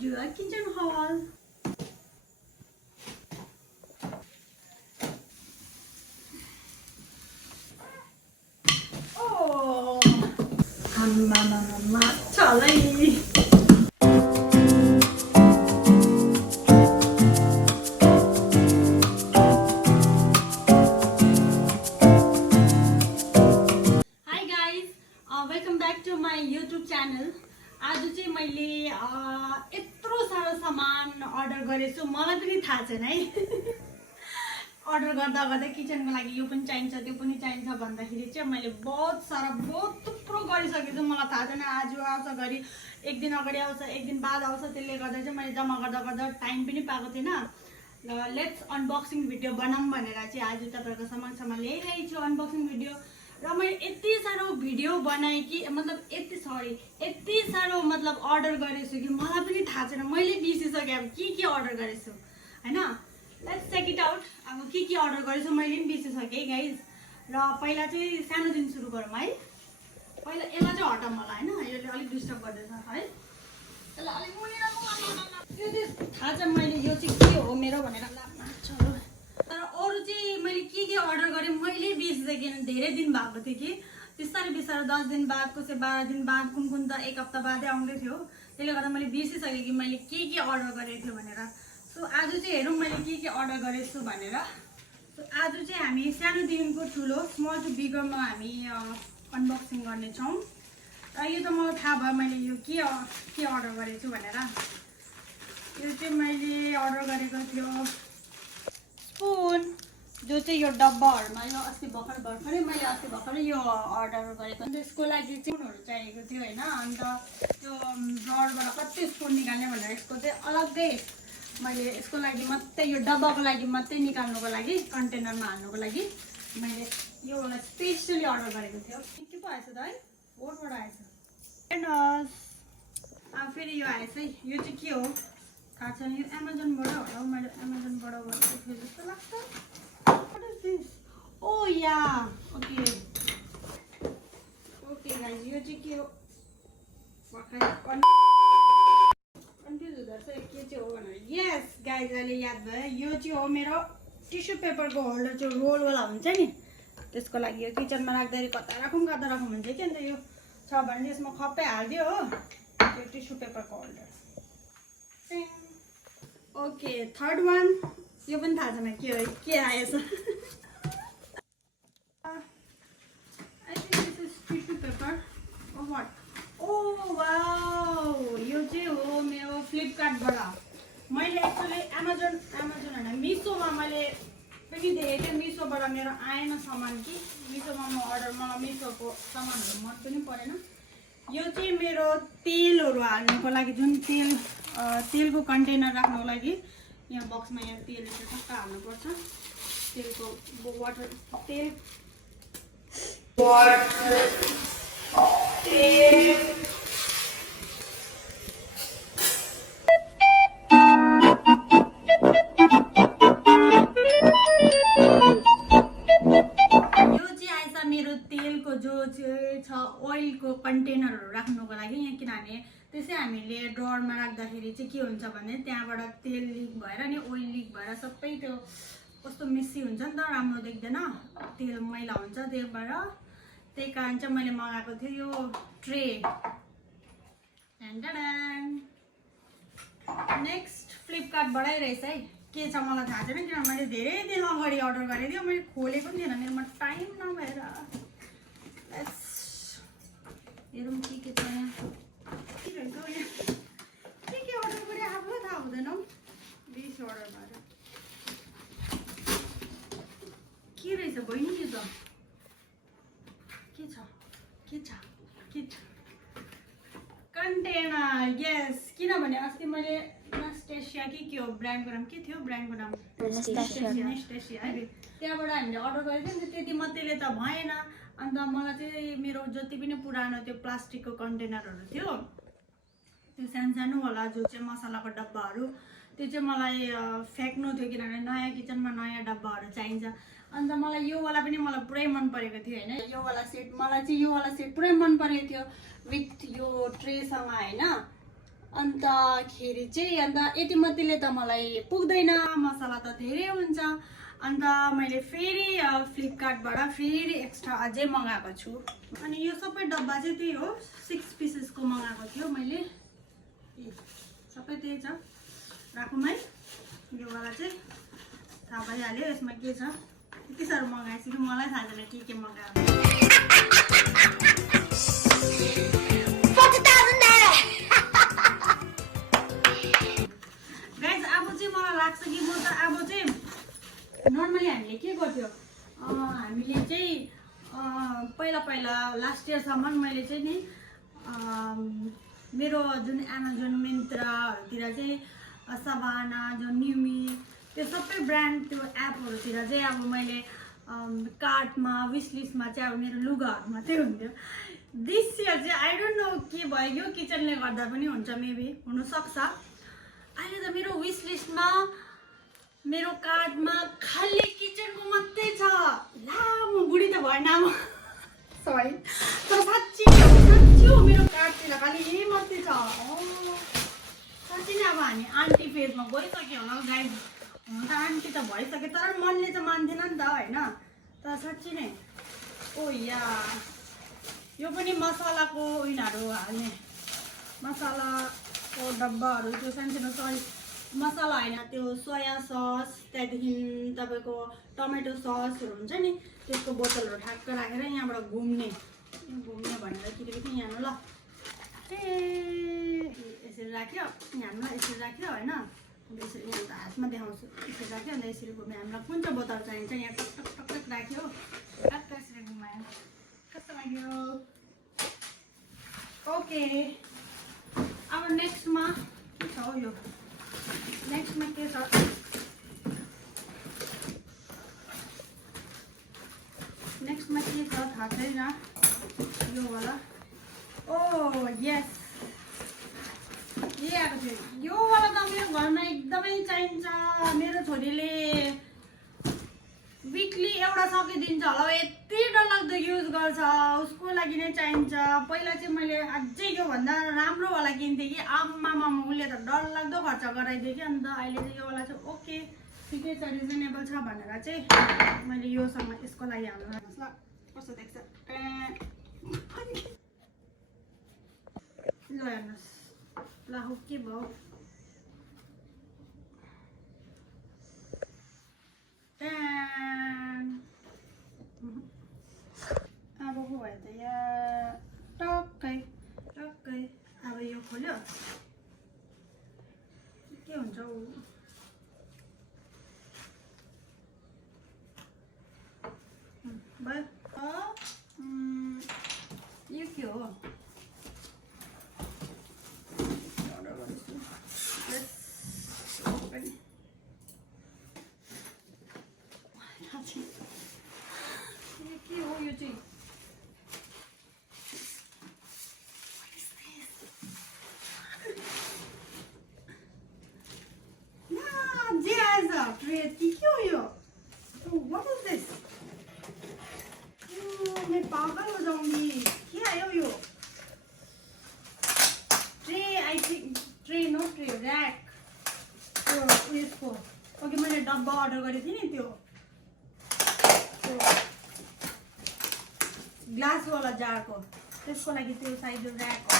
to the kitchen haul. Oh, Charlie. Hi guys, welcome back to my YouTube channel. आज चाहिँ मैले यत्रो सारो सामान अर्डर गरेछु मलाई पनि थाहा छैन है अर्डर गर्दा गर्दा किचनको लागि यो पनि चाहिन्छ त्यो पनि चाहिन्छ भन्दाखेरि चाहिँ मैले बहुत थुप्रो गरिसकेछु मलाई थाहा छैन आज आउँछ घरि एक दिन अगाडि आउँछ एक दिन बाद आउँछ त्यसले गर्दा चाहिँ मैले जम्मा गर्दा गर्दा टाइम पनि पाएको थिएन र लेट्स अनबक्सिङ भिडियो बनाऊँ भनेर चाहिँ आज तपाईहरुको समक्षमा ल्याइरहेको छु अनबक्सिङ भिडियो र मैले यति सारो भिडियो बनाएँ कि मतलब यति सारो मतलब अर्डर गरेछु कि मलाई पनि थाहा छैन मैले बिर्सिसकेँ अब के अर्डर गरेछु हैन लेट्स चेक इट आउट अब के अर्डर गरेछु मैले पनि बिर्सिसकेँ गाइज र पहिला चाहिँ सानोदेखि सुरु गरौँ है पहिला यसलाई चाहिँ हटाउँ मलाई हैन यसले अलिक डिस्टर्ब गर्दैछ है यसलाई अलिक मुनि यो चाहिँ थाहा छ मैले यो चाहिँ के हो मेरो भनेर तर अरू चाहिँ मैले के अर्डर गरेँ मैले बिर्सिसकेँ धेरै दिन भएको थियो कि बिस्तारै 10 दिन बाद कसै 12 दिन बाद कुन त एक हप्ता बादै आउँदै थियो त्यसले गर्दा मैले बिर्सिसकेँ कि मैले के अर्डर गरेको थिएँ भनेर सो आज चाहिँ हेरौँ मैले के अर्डर गरेछु भनेर सो आज चाहिँ हामी सानोदेखिको ठुलो स्मल टु बिगरमा हामी अनबक्सिङ गर्नेछौँ र यो त मलाई थाहा भयो मैले यो के अर्डर गरेको छु भनेर यो चाहिँ मैले अर्डर गरेको थियो स्पुन जो चाहिँ यो डब्बाहरुमा यो अस्ति भर्खरै मैले अस्ति भर्खरै यो अर्डर गरेको त्यसको लागि स्पुनहरु चाहिएको थियो हैन अन्त त्यो ड्रअरबाट कति स्पुन निकाल्ने भनेर यसको चाहिँ अलग्गै मैले यसको लागि मात्रै यो डब्बाको लागि मात्रै निकाल्नुको लागि कन्टेनरमा हाल्नुको लागि मैले यो वाला स्पेशली अर्डर गरेको थियो के पो आएछ त है बोर्डबाट आएछ एन्ड अब फेरि यो आएछ है यो चाहिँ के हो थाहा छैन यो अमेजनबाट होला मैले अमेजनबाट गरेको थिएँ जस्तो लाग्छ What is this? Oh yeah. Okay. Okay guys, यो चाहिँ के हो? कन्फ्युज हुँदैछ के चाहिँ हो भनेर यस गाइज अहिले याद भयो यो चाहिँ हो मेरो टिस्यु पेपरको होल्डर चाहिँ रोलवाला हुन्छ नि त्यसको लागि यो किचनमा राख्दाखेरि कता राखौँ हुन्छ कि अन्त यो छ भने यसमा खप्पै हालिदियो हो त्यो टिस्यु पेपरको होल्डर ओके थर्ड वान यो पनि थाहा छैन के आएछ I think this is tissue paper or what? Oh wow! यो चाहिँ हो मेरो फ्लिपकार्टबाट मैले एक्चुअली अमेजन हैन मिसोमा मैले पनि देखेको थिएँ मिसोबाट मेरो आएन सामान कि मिसोमा मलाई मिसोको सामानहरु मन पनि परेन यो चाहिँ मेरो तेलहरु हाल्नुको लागि जुन तेलको कन्टेनर राख्नुको लागि यहाँ बक्समा यहाँ तेल चाहिँ टक्क हाल्नुपर्छ तेलको वाटर तेल मेरो तेलको जो चाहिँ छ ओइलको कन्टेनरहरु राख्नुको लागि यहाँ किनभने त्यसै हामीले ड्रअरमा राख्दाखेरि चाहिँ के हुन्छ भने त्यहाँबाट तेल लिक भएर नि ओइल लिक भएर सबै त्यो कस्तो मेसी हुन्छ नि त राम्रो देख्दैन तेल मैला हुन्छ त्यही कारण चाहिँ मैले मगाएको थिएँ यो ट्रे नेक्स्ट फ्लिपकार्टबाटै रहेछ है के छ मलाई थाहा छैन किनभने मैले धेरै दिन अगाडि अर्डर गरेको थिएँ मैले खोलेको पनि थिएन मेरोमा टाइम नभएर हेरौँ के छ यहाँ के अर्डर गरेँ आफूलाई थाहा हुँदैन हौ बेसी अर्डर भएर के रहेछ बहिनी यो त के छ कन्टेनर यस किनभने अस्ति मैले नेस्टेसिया के हो ब्रान्डको नाम के थियो ब्रान्डको नाम नेस्टेसिया है त्यहाँबाट हामीले अर्डर गरेको थियौँ त्यति मात्रैले त भएन अन्त मलाई चाहिँ मेरो जति पनि पुरानो त्यो प्लास्टिकको कन्टेनरहरू थियो त्यो सानो होला जो चाहिँ मसलाको डब्बाहरू त्यो चाहिँ मलाई फ्याक्नु थियो किनभने नयाँ किचनमा नयाँ डब्बाहरू चाहिन्छ अन्त मलाई यो वाला पनि मलाई पुरै मन परेको थियो हैन यो वाला सेट मलाई चाहिँ यो वाला सेट पुरै मन परेको थियो विथ यो ट्रेसँग हैन अन्तखेरि चाहिँ अन्त यति मात्रै त मलाई पुग्दैन, मसला त धेरै हुन्छ। अन्त मैले फेरि फ्लिपकार्टबाट फेरि एक्स्ट्रा अझै मगाएको छु। अनि यो सबै डब्बा चाहिँ त्यही हो, 6 पिसेसको मगाएको थियो मैले। सबै त्यही छ, राखौँ है। यो वाला चाहिँ थाहा भइहाल्यो यसमा के छ। यति साह्रो मगाएछु कि मलाई थाहा छैन के मगाएको। गाइस अब चाहिँ मलाई लाग्छ कि म त अब चाहिँ नर्मली हामीले के गर्थ्यो, हामीले चाहिँ पहिला लास्ट इयरसम्म मैले चाहिँ नि मेरो जुन एमाजोन मिन्त्राहरूतिर चाहिँ सबाना, जो न्युमी, त्यो सबै ब्रान्ड त्यो एपहरूतिर चाहिँ अब मैले कार्टमा विस लिस्टमा चाहिँ अब मेरो लुगाहरू मात्रै हुन्थ्यो। दिस इयर चाहिँ आई डोन्ट नो के भयो, किचनले गर्दा पनि हुन्छ, मेबी हुनसक्छ। अहिले त मेरो विस लिस्टमा मेरो कार्डमा खाली किचनको मात्रै छ। ला म बुढी त भएन म, सरी, तर साँच्ची हो मेरो कार्डतिर खालि यही मात्रै छ। साँच्ची नै अब हामी आन्टी फेजमा गइसक्यो होला गाइस। हुन त आन्टी त भइसक्यो, तर मनले त मान्थेन नि त होइन। तर साँच्ची नै ओ यार, यो पनि मसलाको उनीहरू हाल्ने मसलाको डब्बाहरू, त्यो सानसानो सरी मसला होइन, त्यो सोया सस, त्यहाँदेखि तपाईँको टमेटो ससहरू हुन्छ नि, त्यसको बोतलहरू ठ्याक्क राखेर यहाँबाट घुम्ने भनेर किनकि यहाँ ल यसरी राख्यो, यहाँ यसरी राख्यो होइन, यसरी यहाँ त हातमा देखाउँछु, यसरी राख्यो। अन्त यसरी घुम्यो। हामीलाई कुन चाहिँ बोतल चाहिन्छ यहाँ टक टक टक टक राख्यो, टक्क यसरी घुमायो। कस्तो लाग्यो? ओके, अब नेक्स्टमा के छ यो, नेक्स्टमा के छ, नेक्स्टमा के छ थाहा छैन। यो वाला ओ यस, ये आएको थियो। यो वाला त मेरो घरमा एकदमै चाहिन्छ। मेरो छोरीले विकली एउटा सकिदिन्छ होला, यति डरलाग्दो युज गर्छ, उसको लागि नै चाहिन्छ। पहिला चाहिँ मैले अझै योभन्दा राम्रोवाला किन्थेँ कि आम्मामा, उसले त डरलाग्दो खर्च गराइदियो कि। अन्त अहिले चाहिँ योवाला चाहिँ ओके ठिकै छ, रिजनेबल छ भनेर चाहिँ मैले योसँग यसको लागि हाल्नु ल। कस्तो देख्छ ल, हेर्नुहोस् ल, हो के भयो। अब को भयो त यहाँ, टक्कै टक्कै। अब यो खोल्यो के हुन्छ हौ, भयो। यो के हो, के हो यो चाहिँ? जे आएछ ट्रे के हो यो? What is this? मैं पागल हो जाऊंगी, क्या आयो यो? Tray, I think tray no tray, rack. त्यो उयसको अघि मैले डब्बा अर्डर गरेको थिएँ नि, त्यो ग्लासवाला जारको, त्यसको लागि त्यो साइड ऱ्याक हो।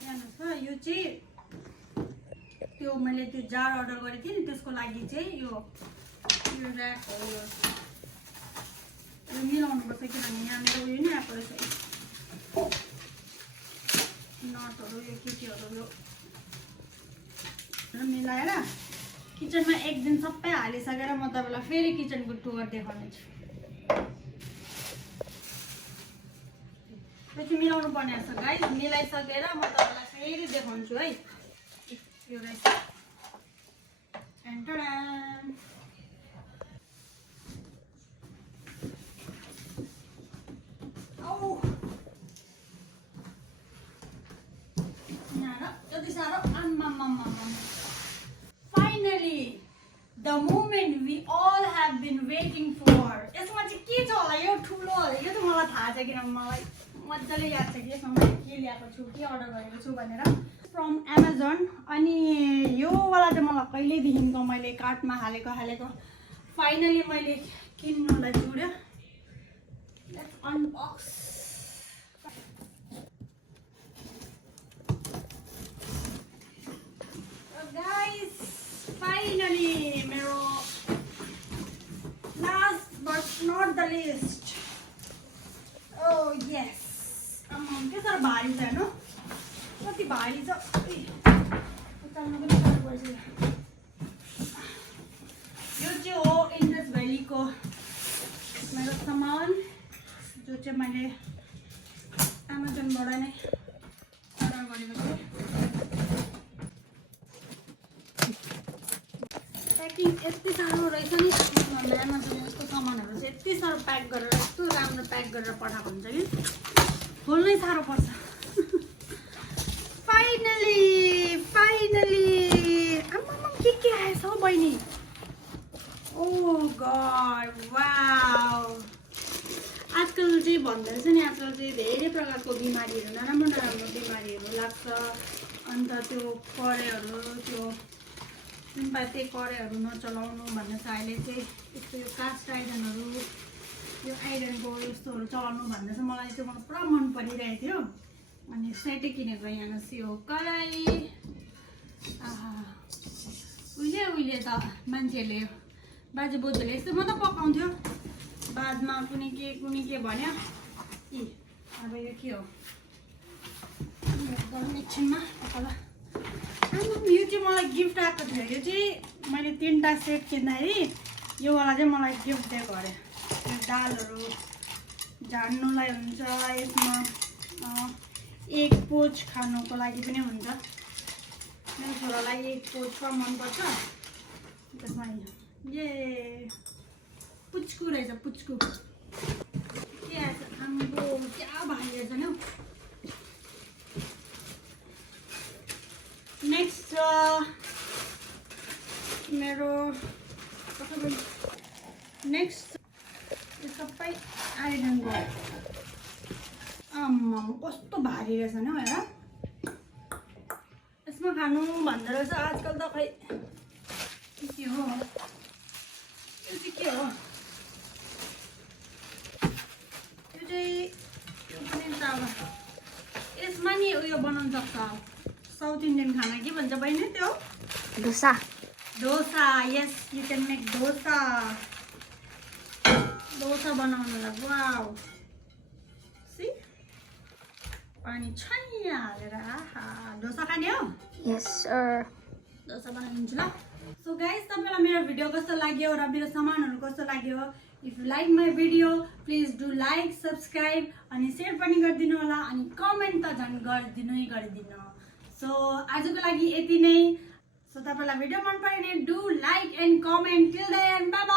हेर्नुहोस् ल, यो चाहिँ त्यो मैले त्यो जार अर्डर गरेको थिएँ नि, त्यसको लागि चाहिँ यो ऱ्याक हो। यो मिलाउनुपर्छ किनभने यहाँ मेरो उयो नि आएको रहेछ, नटहरू यो केटीहरू यो मिलाएर किचनमा एक दिन सबै हालिसकेर म तपाईँलाई फेरि किचनको टुर देखाउने छु। त्यो चाहिँ मिलाउनु पर्ने रहेछ गाइस, मिलाइसकेर म तपाईँलाई फेरि देखाउँछु है। यो रहेछ Finally, the moment we all have been waiting for. यसमा चाहिँ के छ होला, यो ठुलो होला, यो त मलाई थाहा छ किन मलाई मजाले याद छ कि यसमा मैले के ल्याएको छु के अर्डर गरेको छु भनेर फ्रम एमाजोन। अनि योवाला चाहिँ मलाई कहिलेदेखिको मैले कार्टमा हालेको फाइनली मैले किन्नुलाई जुड्यो। Let's unbox. गाइस फाइनली मेरो last but not the least, oh yes, के साह्रो भारी छ हेर्नु कति भारी छ, उचाल्नु पनि साह्रो पर्छ। यो चाहिँ हो इन्डस भ्यालीको मेरो सामान जो चाहिँ मैले एमाजोनबाट नै अर्डर गरेको छु। प्याकिङ यति साह्रो रहेछ नि, एमाजोन यस्तो सामानहरू चाहिँ यति साह्रो प्याक गरेर यस्तो राम्रो प्याक गरेर पठाएको हुन्छ कि खोल्नै साह्रो पर्छ। फाइनली आम्मामा के आएछ हौ बहिनी, ओ गड वाउ। आजकल चाहिँ भन्दो रहेछ नि, आजकल चाहिँ धेरै प्रकारको बिमारीहरू नराम्रो बिमारीहरू लाग्छ। अन्त त्यो करेहरू त्यो सिम्पाथी करेहरू नचलाउनु भन्ने छ अहिले चाहिँ। यस्तो यो कास्ट आइरनहरू यो आइरनको यस्तोहरू चलाउनु भन्दा चाहिँ मलाई चाहिँ पुरा मन परिरहेको थियो। अनि सेटै किनेको यहाँ यो कराई। उहिले त मान्छेहरूले बाजे बोजूहरूले यस्तो मात्रै पकाउँथ्यो, बादमा कुनै के भन्यो कि अब यो के हो एकछिनमा पकाला। यो चाहिँ मलाई गिफ्ट आएको थियो। यो चाहिँ मैले 3टा सेट किन्दाखेरि योवाला चाहिँ मलाई गिफ्ट दिएको अरे। यो दालहरू झाड्नुलाई हुन्छ, यसमा एक पोच खानुको लागि पनि हुन्छ। मेरो छोरालाई एक पोच पुरा मनपर्छ। त्यसमा ये पुच्कु रहेछ, पुच्कु के आएछ आम्बो क्या भारी रहेछ नि हौ। नेक्स्ट मेरो नेक्स्ट यो सबै आइरनको। आम्मा कस्तो भारी रहेछ नि हेर, यसमा खानु भन्दो रहेछ आजकल त। खै के हो यो चाहिँ के हो, यो चाहिँ यो पनि त अब यसमा नि उयो बनाउनु सक्छ। साउथ इन्डियन खाना के भन्छ बहिनी त्यो? Dosa. Yes you can make dosa बनाउनुलाई। वाउ सी पानी छैया हालेर आहा डोसा खाने हो? यस सर, डोसा बनाइदिन्छु ल। सो गाइस तपाईँलाई मेरो भिडियो कस्तो लाग्यो र मेरो सामानहरू कस्तो लाग्यो, if you like my video please do like subscribe अनि सेयर पनि गरिदिनु होला। अनि कमेन्ट त झन् गरिदिनु। सो आजको लागि यति नै। सो तपाईँलाई भिडियो मन पऱ्यो भने do like and comment. Till then bye by.